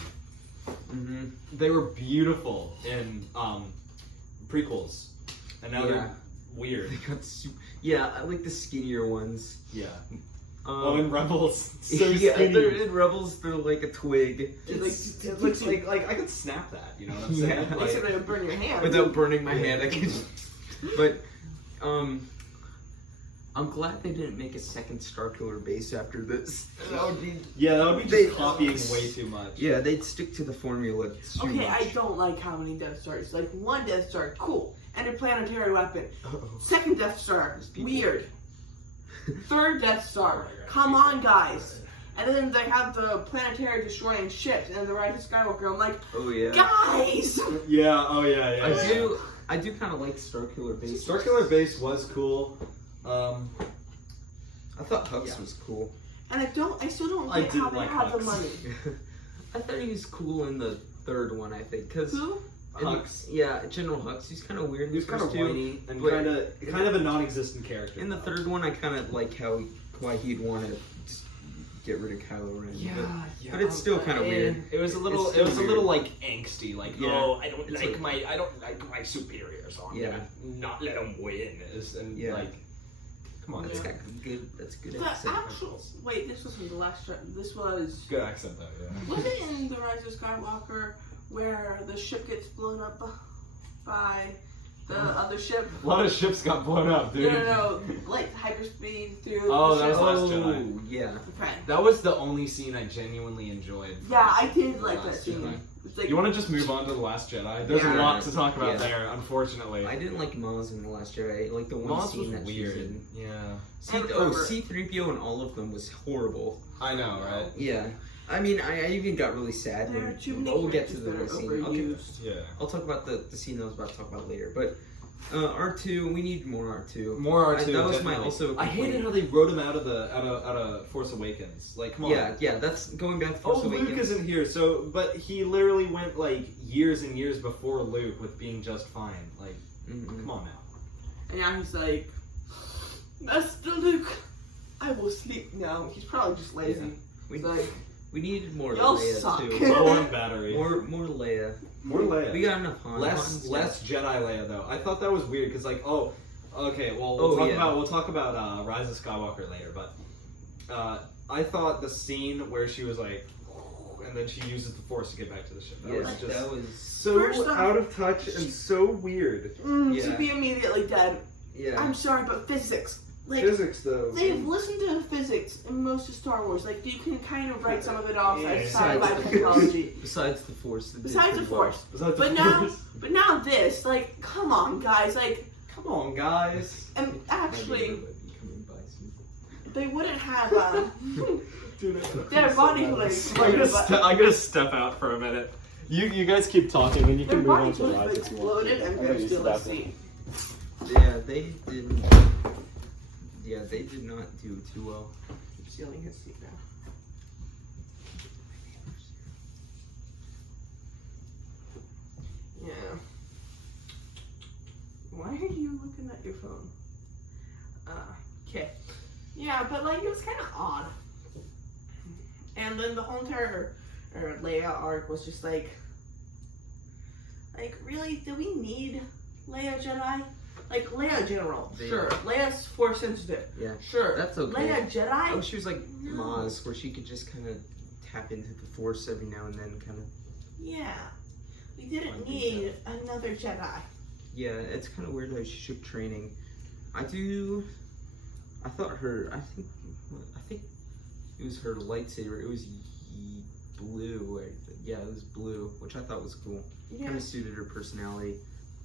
Mm-hmm. They were beautiful in prequels, and now they're weird. They got I like the skinnier ones. Yeah. In Rebels, so yeah, skinny. they're in Rebels. They're like a twig. It looks like I could snap that. You know what I'm saying? Yeah. except it'll burn your hand. Without burning my hand, I can. But I'm glad they didn't make a second Starkiller base after this. That would be. Yeah, that would be just copying way too much. Yeah, they'd stick to the formula too Okay, much. I don't like how many Death Stars. Like, one Death Star, cool. Interplanetary weapon. Second Death Star, weird. Third Death Star, come on, guys. And then they have the planetary destroying ships and the Rise of Skywalker. I'm like, Oh yeah. guys! Yeah. Oh yeah. Yeah. I do kind of like Starkiller base. Starkiller base was cool. I thought Hux was cool. And I still don't I get did how they like have the Hux. money. I thought he was cool in the third one. I think because Who? Hux. Yeah, General Hux. He's kind of weird. He was kind of first two, whiny and but kind of a non-existent character. in the third one, I kind of like why he'd want to just get rid of Kylo Ren. But it's still kind of weird. It was a little. It's It was still a little angsty. Yeah. I don't It's I don't like my superior, so I'm gonna not let him win. Come on, That's dude. got good. That's good. The accent. actual. Wait, this wasn't the last. This was. Good accent though. Yeah. Was it in the Rise of Skywalker where the ship gets blown up by the other ship? A lot of ships got blown up, dude. No, like hyperspeed through. Oh, the that was ship. Last Jedi. Yeah. Okay. That was the only scene I genuinely enjoyed. Yeah, I did like that Last scene. Jedi. It's like, You want to just move on to The Last Jedi? There's Yeah. a lot to talk about Yeah. there, unfortunately. I didn't like Maz in The Last Jedi. Like the one Maz scene was that she's weird. in. Yeah. C-3PO and all of them was horrible. I know, right? Yeah. I mean, I even got really sad there are when too many we'll get to characters the that are scene. overused. Yeah. I'll talk about the scene I was about to talk about later. But R2. We need more R2. More R2. That was definitely. my also. I hated how they wrote him out of Force Awakens. Like, come on. Yeah. That's going back to Oh, Force Awakens. Luke isn't here, but he literally went like years and years before Luke with being just fine. Like, come on now. And now he's like, Master Luke, I will sleep now. He's probably just lazy. He's like, We need more y'all Leia suck. too. Low on battery. More Leia. More Leia. We got enough Han. Less Jedi Leia though. I thought that was weird because like, oh, okay, well we'll talk about Rise of Skywalker later, but I thought the scene where she was like, and then she uses the Force to get back to the ship. That was so First off- out of touch and so weird. Yeah. to be immediately dead. Yeah. I'm sorry, but physics. Like, Physics though. they've listened to physics in most of Star Wars. Like, you can kind of write some of it off as Besides sci-fi the technology. Besides the Force. Besides the Force. Besides But the now, Force. but now this, like, come on, guys. Like, Come on, guys. and actually, they wouldn't have, Dude, their body would explode, but I'm gonna step out for a minute. You guys keep talking, and you their can move on bodies to would have Rise if you want. exploded, and they're still asleep. Yeah, they didn't. Yeah, they did not do too well. Keep stealing his seat now. Yeah. Why are you looking at your phone? Okay. Yeah, but like it was kind of odd. And then the whole entire Leia arc was just like really, do we need Leia Jedi? Like Leia General, sure. Leia's Force sensitive, Yeah. sure. That's okay. Leia Jedi, Oh, she was like No. Maz, where she could just kind of tap into the Force every now and then, kind of. yeah. We didn't I think need another Jedi. Yeah, it's kind of weird how she took training. I thought I think it was her lightsaber. It was blue. Yeah, it was blue, which I thought was cool. Yeah. Kind of suited her personality.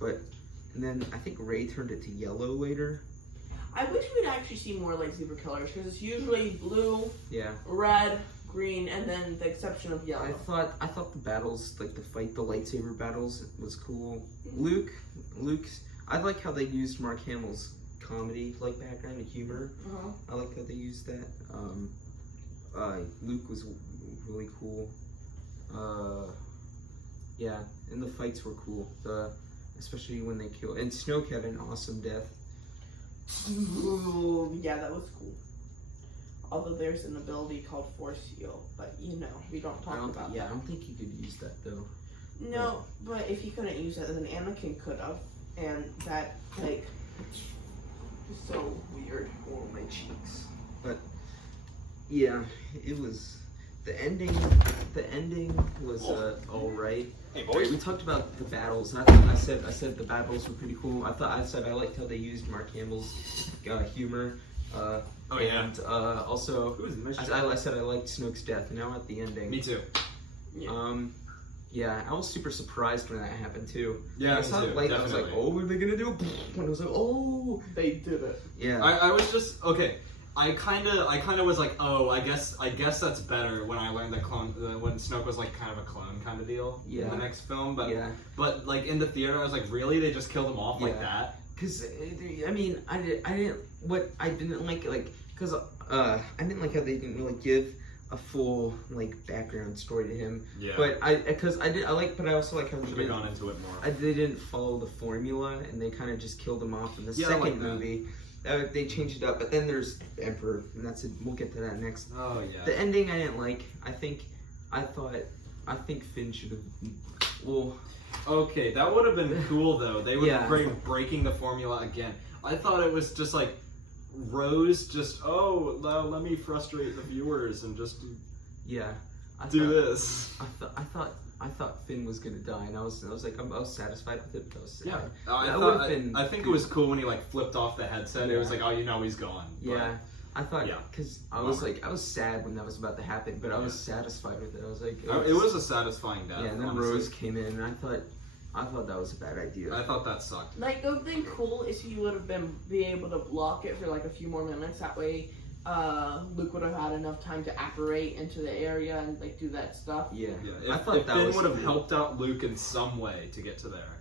And then I think Rey turned it to yellow later. I wish we'd actually see more lightsaber killers because it's usually blue, Yeah. red, green, and then the exception of I yellow. thought the battles, like the lightsaber battles, was cool. Luke's. I like how they used Mark Hamill's comedy like background and humor. Uh-huh. I like how they used that. Luke was really cool. Yeah, and the fights were cool. Especially when they killed, and Snoke had an awesome death. Ooh, yeah, that was cool. Although there's an ability called Force Heal, but we don't talk about I that. don't think he could use that though. No, but if he couldn't use it, then Anakin could have, and that is so weird. Oh, my cheeks. But yeah, it was the ending. The ending was all right. Hey We talked about the battles. I said the battles were pretty cool. I said I liked how they used Mark Hamill's humor. And also, I said I liked Snoke's death. Now at the ending. Me too. Yeah, I was super surprised when that happened too. Yeah, I saw me too, I was like, definitely. oh, what are they gonna do? And I was like, oh, They did it. yeah. I was just okay. I kind of was like, oh, I guess that's better when I learned that when Snoke was like kind of a clone kind of deal in the next film. But Yeah. but like in the theater, I was like, really? They just killed him off like Yeah. that? Cause I mean, I didn't like how they didn't really give a full like background story to him. Yeah. But I also like how Should have gone into it more. they didn't follow the formula and they kind of just killed him off in the Yeah, I second like that. movie. They changed it up, but then there's the Emperor, and that's it. We'll get to that next. Oh yeah. The ending I didn't like. I think Finn should have. Well, Okay, that would have been cool though. They would Yeah. bring breaking the formula again. I thought it was just like Rose just let me frustrate the viewers and just yeah. this. I thought Finn was gonna die, and I was like, I was satisfied with it, but I was sad. Yeah, That would've been I think it was cool when he like flipped off the headset. It was Yeah. like, he's gone. But- Yeah, I thought, Yeah. because I was like, I was sad when that was about to happen, but I was satisfied with it. I was like, It was a satisfying death. yeah. And then honestly. Rose came in, and I thought that was a bad idea. I thought that sucked. Like, it would have been cool if he would have be able to block it for like a few more minutes. That way, Luke would have had enough time to apparate into the area and like do that stuff. Yeah, Yeah, I if thought that Finn was would have cool. helped out Luke in some way to get to there.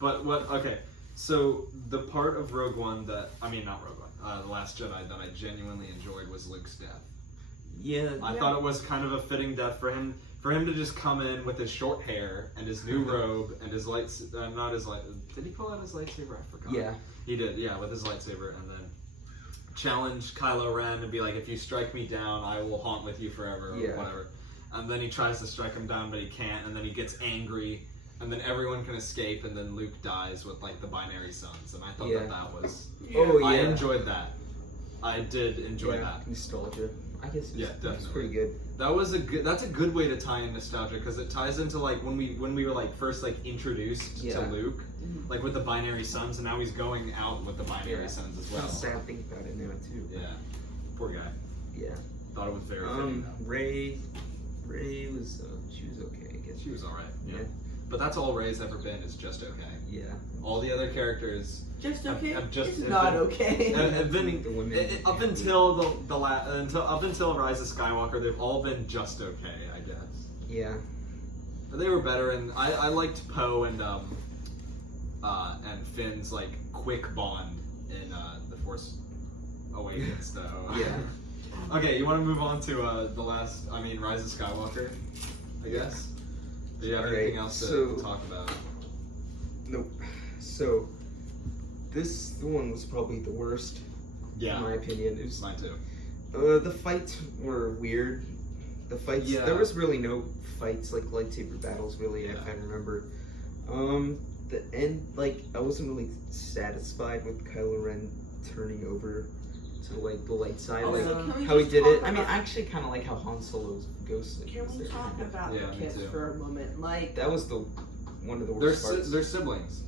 But what? Okay, So the part of Rogue One that not Rogue One, The Last Jedi that I genuinely enjoyed was Luke's death. Yeah. I thought it was kind of a fitting death for him to just come in with his short hair and his new robe and his did he pull out his lightsaber? I forgot. Yeah. He did, yeah, with his lightsaber, and then challenge Kylo Ren and be like, if you strike me down, I will haunt with you forever, or whatever. And then he tries to strike him down, but he can't, and then he gets angry, and then everyone can escape, and then Luke dies with, like, the binary sons, and I thought that was... Oh, yeah. I enjoyed that. I did enjoy that. Nostalgia. I guess definitely. It's pretty good. That's a good way to tie in nostalgia, because it ties into, like, when we were, like, first, like, introduced to Luke, like, with the binary sons, and now he's going out with the binary sons as well. That's a sad thing about it now, too. Yeah. Poor guy. Yeah. Thought it was very fitting, though. Ray was, she was okay, I guess. She was alright, yeah. But that's all Ray's ever been, is just okay. Yeah. All the other characters... Just okay? Have just, it's not okay. Up until Rise of Skywalker, they've all been just okay, I guess. Yeah. But they were better, and I liked Poe and Finn's like quick bond in The Force Awakens, though. Yeah. Okay, you want to move on to Rise of Skywalker, I guess. Do you have anything else to talk about? Nope. So, the one was probably the worst. Yeah. In my opinion. It was, mine too. The fights were weird. The fights, there was really no fights, like lightsaber battles, really, if I remember. The end, like, I wasn't really satisfied with Kylo Ren turning over to, like, the light side, like, how he did it. I mean, I actually kind of like how Han Solo's ghost. Can we talk about the kiss for a moment? Like, that was one of the worst parts. They're siblings.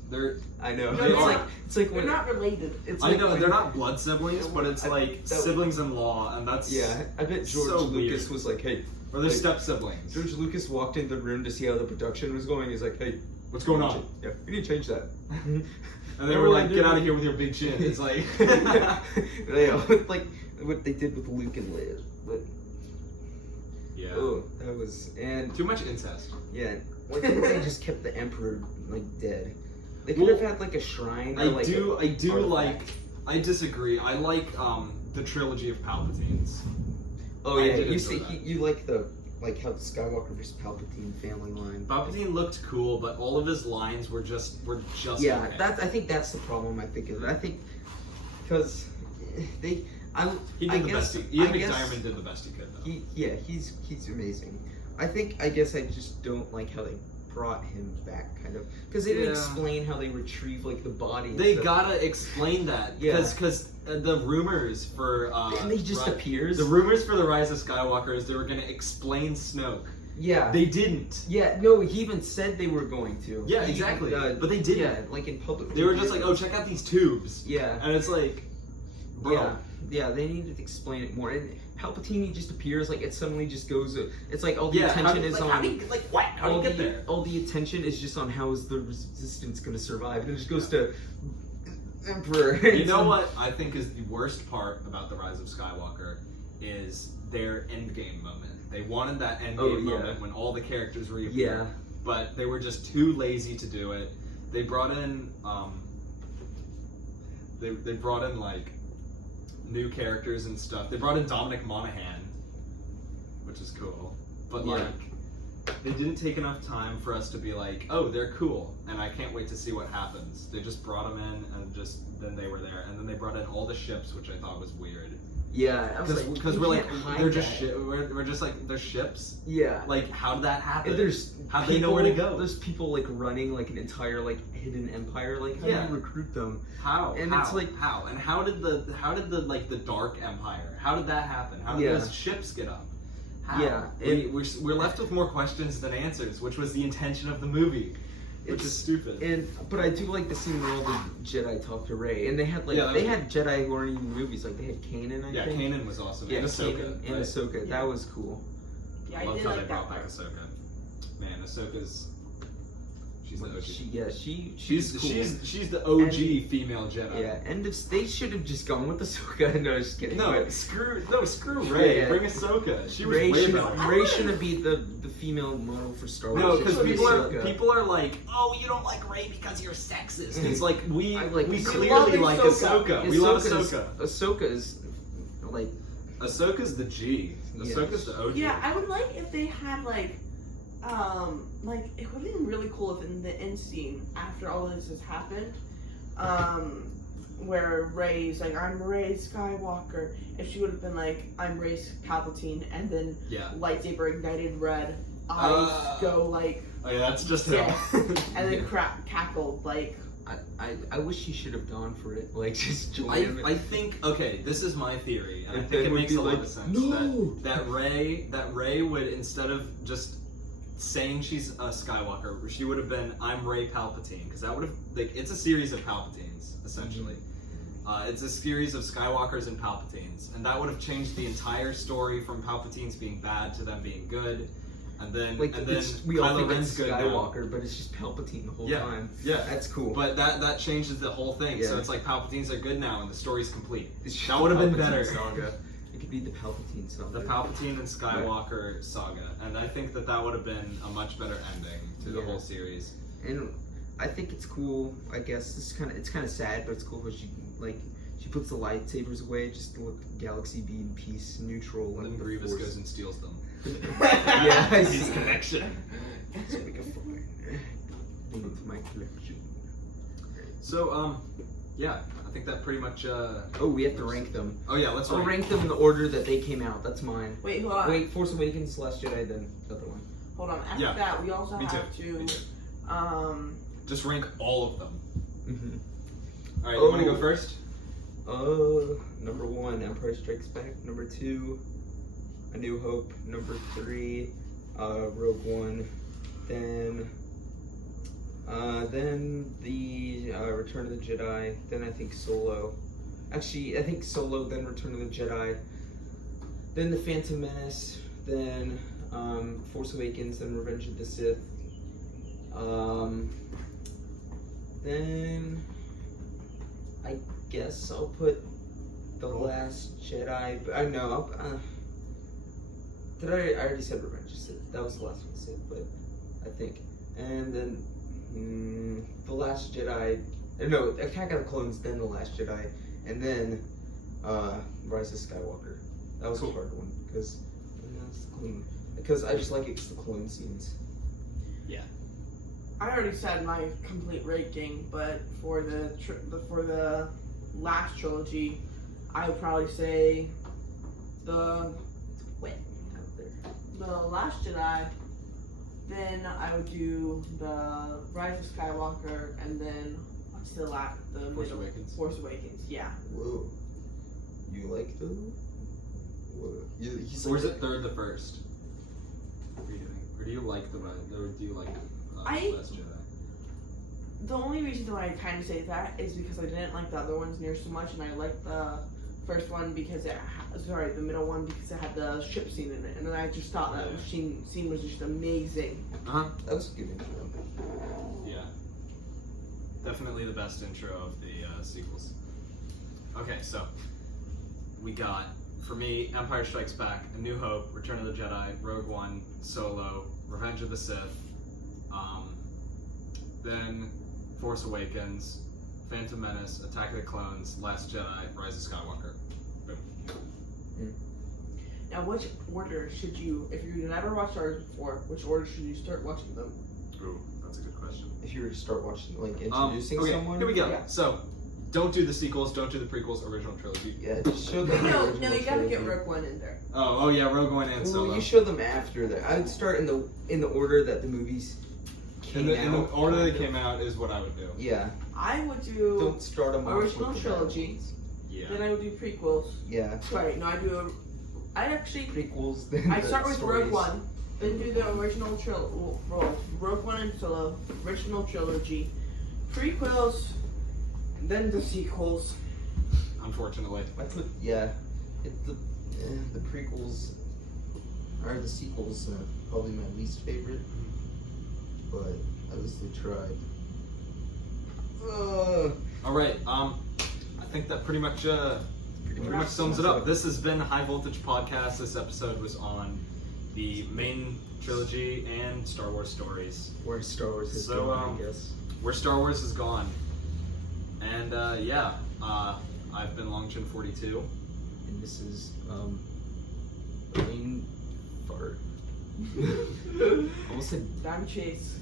I know. No, it's like they're not related. It's I know they're not blood siblings, but it's like siblings-in-law, and that's I bet George Lucas was like, hey, or they're step siblings. George Lucas walked in the room to see how the production was going. He's like, hey, what's going on? Yeah, we need to change that. And they were like, get out of here with your big chin. It's like, like what they did with Luke and Liz. But yeah, that was too much incest. Yeah, like they just kept the Emperor like dead. They could have had like a shrine. Or, I disagree. I like the trilogy of Palpatines. Oh yeah, you like how Skywalker versus Palpatine family line. Palpatine looked cool, but all of his lines were just yeah. Okay. I think that's the problem. I think I think because he did the best. Ian McDiarmid did the best he could, though. He's amazing. I guess I just don't like how they brought him back, kind of, because they didn't explain how they retrieve like the body. They gotta explain that, because the rumors for and he just appears. The rumors for the Rise of Skywalker is they were gonna explain Snoke. Yeah, they didn't. Yeah, no, he even said they were going to. Yeah, exactly. But they didn't. Yeah, like in public. They were just like, oh, check out these tubes. Yeah, and it's like, bro. Yeah, they needed to explain it more. And Palpatine just appears, like, it suddenly just goes, it's like all the attention is on... How do you get there? All the attention is just on how is the Resistance going to survive, and it just goes to Emperor. You know what I think is the worst part about The Rise of Skywalker is their endgame moment. They wanted that endgame moment when all the characters reappear, but they were just too lazy to do it. They brought in, they brought in, like, new characters and stuff. They brought in Dominic Monaghan, which is cool. But like, they didn't take enough time for us to be like, oh, they're cool, and I can't wait to see what happens. They just brought them in, and then they were there, and then they brought in all the ships, which I thought was weird. Yeah, because we're like, they're just we're just like, they're ships. Yeah. Like, how did that happen? How they know where to go? There's people like running like an entire like hidden empire. Like, how do you recruit them? How? And how? It's like how? And how did the like the Dark Empire? How did that happen? How did those ships get up? How? Yeah. We're left with more questions than answers, which was the intention of the movie. Which is stupid. But I do like the scene where all the Jedi talk to Rey, and they had like they had Jedi who aren't even in movies. Like they had Kanan. I think. Kanan was awesome. Yeah, and Ahsoka. And Ahsoka. That was cool. Yeah, I loved did how like they brought that back Ahsoka. Man, Ahsoka's She's the OG. She's cool. She's the OG female Jedi. Yeah, and if they should have just gone with Ahsoka. No, just kidding. No, but screw Rey. Yeah. Bring Ahsoka. She was Rey way should better. Rey shouldn't be the female model for Star Wars. No, It because should be Ahsoka. people are like, oh, you don't like Rey because you're sexist. It's like we like clearly love like Ahsoka. Ahsoka. We love Ahsoka Ahsoka. Ahsoka is like Ahsoka's the G. Ahsoka's the OG. Yeah, I would like if they had like it would have been really cool if in the end scene after all this has happened, where Rey's like, I'm Rey Skywalker, if she would have been like, I'm Rey Palpatine, and then Yeah. lightsaber ignited red, eyes go like, Oh yeah, that's just him. yes, and then cackled like. I wish she should have gone for it. Like just join him. I think okay, this is my theory, and I And think then it would makes be a lot like, of sense "No!" that Rey would, instead of just saying she's a Skywalker, she would have been I'm Rey Palpatine, because that would have like it's a series of Palpatines essentially. It's a series of Skywalkers and Palpatines, and that would have changed the entire story from Palpatines being bad to them being good. And then we all Kylo think Ren's it's good now. Skywalker, but it's just Palpatine the whole time. Yeah. That's cool. But that changes the whole thing. So Yeah. it's like Palpatines are good now, and the story's complete. It's That would have been Palpatine better. Saga. It could be the Palpatine Saga. The Palpatine and Skywalker saga, and I think that would have been a much better ending to the Yeah. whole series. And I think it's cool. I guess it's kind of sad, but it's cool because she puts the lightsabers away just to let the galaxy be in peace, neutral, And then and the Grievous Force. goes and steals them. Yeah, I His see. connection. So we can find into my collection. So yeah, I think that pretty much. Oh, we have to rank them. Oh yeah, let's I'll rank them in the order that they came out. That's mine. Wait, hold on. Wait, Force Awakens, Last Jedi, then the other one. Hold on. After Yeah. that, we also Me have too. Me to, too. Just rank all of them. Mm-hmm. All right, you want to go Oh. first? Number 1, Empire Strikes Back. Number 2, A New Hope. Number 3, Rogue One. Then the Return of the Jedi. Then I think Solo. Actually, I think Solo, then Return of the Jedi. Then The Phantom Menace. Then Force Awakens. Then Revenge of the Sith. Then I guess I'll put The Last Jedi. But I know. I already said Revenge of the Sith. That was the last one, Sith, but I think. And then The Last Jedi. No, Attack of the Clones. Then The Last Jedi, and then Rise of Skywalker. That was a hard one because I just like it 'cause the clone scenes. I already said my complete ranking, but for the last trilogy, I would probably say the Last Jedi. Then I would do the Rise of Skywalker, and then what's the Force Awakens. Force Awakens. Yeah. Whoa, you like those? Whoa, he's Or is like it third to first? What are you doing? Or do you like the Rise? Or do you like Last Jedi? The only reason why I kind of say that is because I didn't like the other ones near so much, and I liked the first one because the middle one because it had the ship scene in it, and then I just thought that scene was just amazing. that was a good intro. Yeah. Definitely the best intro of the sequels. Okay, so we got, for me, Empire Strikes Back, A New Hope, Return of the Jedi, Rogue One, Solo, Revenge of the Sith, then Force Awakens, Phantom Menace, Attack of the Clones, Last Jedi, Rise of Skywalker. Boom. Now, which order should you, if you never watched Star Wars before, which order should you start watching them? Ooh, that's a good question. If you were to start watching, like introducing Okay, someone, here we go. Yeah. So, don't do the sequels, don't do the prequels, original trilogy. Yeah, just show them. the No, original you gotta get trilogy. Rogue One in there. Oh yeah, Rogue One and Well, Solo. you show them after that. I would start in the order that the movies In came the out. order they came out is what I would do. Yeah, I would do don't start them off original with the trilogy. bad ones. Yeah. Then I would do prequels. Yeah, Sorry, no, I actually prequels. Then I the start with stories. Rogue One, then do the original Rogue One and Solo, original trilogy, prequels, then the sequels. Unfortunately. I put the prequels are the sequels probably my least favorite. but at least they tried. All right. I think that pretty much sums it up. This has been High Voltage Podcast. This episode was on the main trilogy and Star Wars stories. Where Star Wars is So, going, I guess. Where Star Wars is gone. And I've been LongChin42. And this is BrainFart. Almost said I'm Chase.